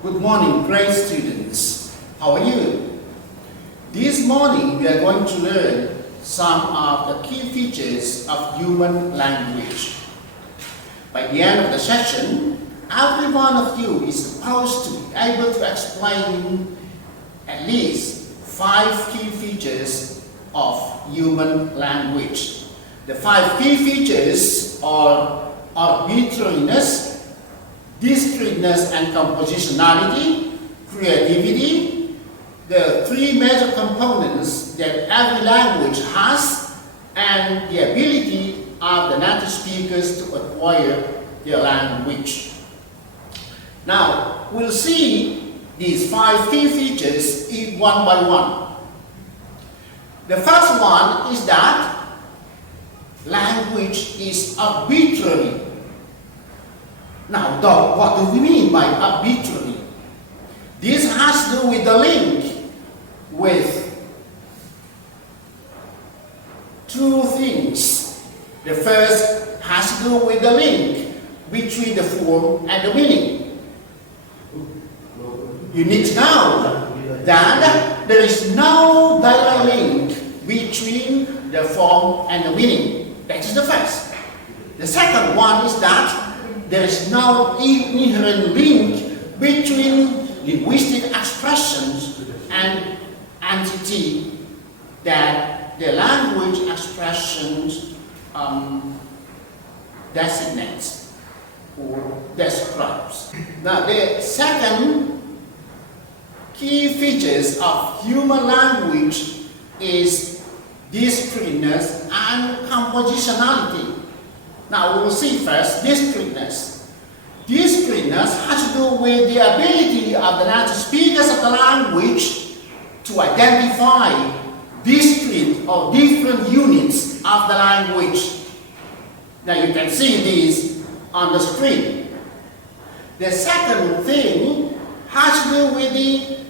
Good morning, great students. How are you? This morning we are going to learn some of the key features of human language. By the end of the session, every one of you is supposed to be able to explain at least 5 key features of human language. The 5 key features are arbitrariness, discreteness and compositionality, creativity, the 3 major components that every language has, and the ability of the native speakers to acquire their language. Now, we'll see these 5 key features one by one. The first one is that language is arbitrary. Now, what do we mean by arbitrary? This has to do with the link with 2 things. The first has to do with the link between the form and the meaning. You need to know that there is no direct link between the form and the meaning. That is the first. The second one is that there is no inherent link between linguistic expressions and entity that the language expressions designates or describes. Now, the second key features of human language is discreteness and compositionality. Now we will see first discreteness. Discreteness has to do with the ability of the native speakers of the language to identify discrete or different units of the language. Now you can see these on the screen. The second thing has to do with the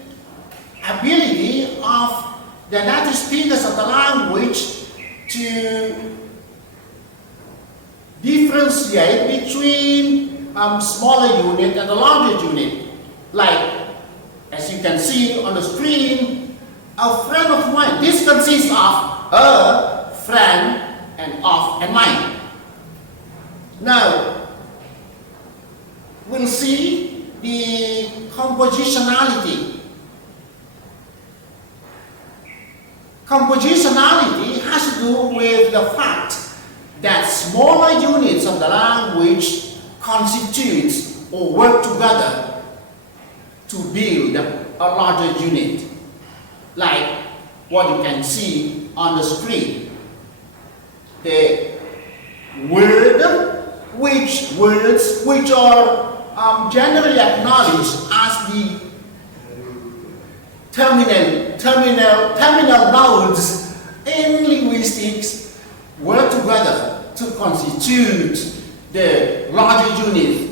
ability of the native speakers of the language to differentiate between smaller unit and a larger unit. Like, as you can see on the screen, a friend of mine. This consists of a friend and of and mine. Now, we'll see the compositionality. Compositionality has to do with the fact that smaller units of the language constitute or work together to build a larger unit, like what you can see on the screen. The words which are generally acknowledged as the terminal nodes in linguistics work together to constitute the larger unit,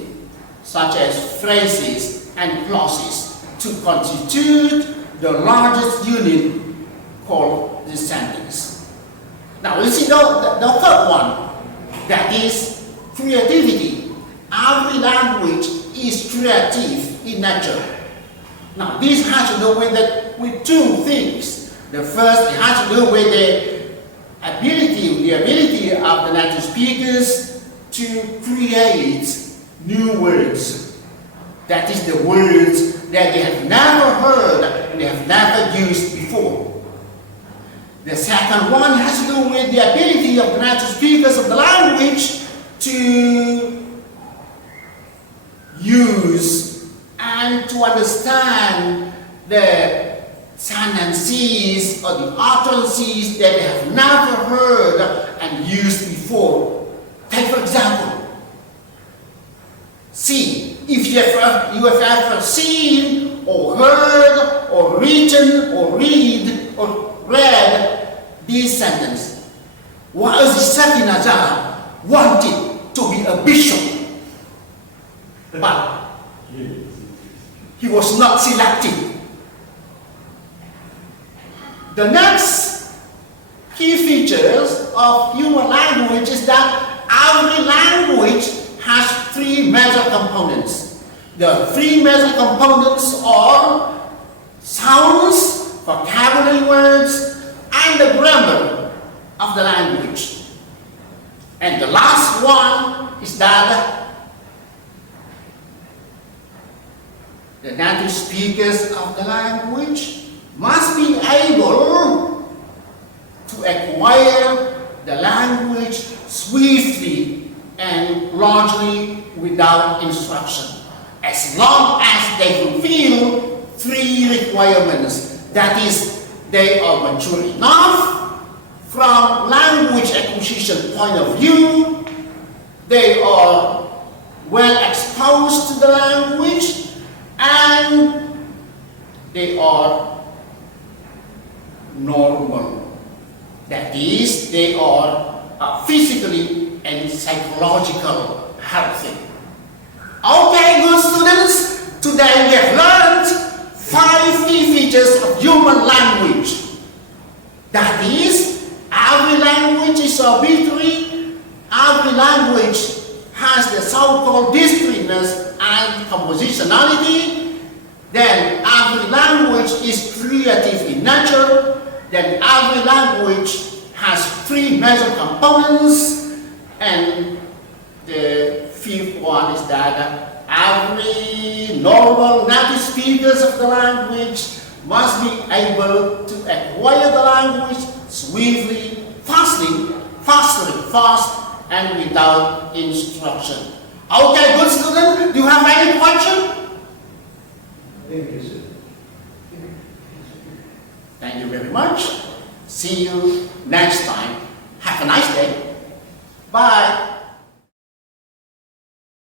such as phrases and clauses, to constitute the largest unit called the sentence. Now we see the third one, that is creativity. Every language is creative in nature. Now this has to do with 2 things. The first, it has to do with the ability of the native speakers to create new words. That is the words that they have never heard, they have never used before. The second one has to do with the ability of the native speakers of the language to use and to understand the sentences or the utterances that they have never heard and used before. Take for example, see, if you have ever seen or heard or written or read this sentence. Wa'azisati Nazara wanted to be a bishop, but he was not selected. The next key features of human language is that every language has 3 major components. The three major components are sounds, vocabulary words, and the grammar of the language. And the last one is that the native speakers of the language must be able to acquire the language swiftly and largely without instruction, as long as they fulfill three requirements. That is, they are mature enough from language acquisition point of view, they are well exposed to the language, and they are normal. That is, they are physically and psychological healthy. Okay, good students, today we have learned 5 key features of human language. That is, every language is arbitrary, every language has the so-called distinctness and compositionality, then every language is creative in nature, then every language has 3 major components, and the 5th one is that every normal native speakers of the language must be able to acquire the language swiftly, fast, and without instruction. Okay, good student, do you have any question? Thank you very much. See you next time. Have a nice day. Bye.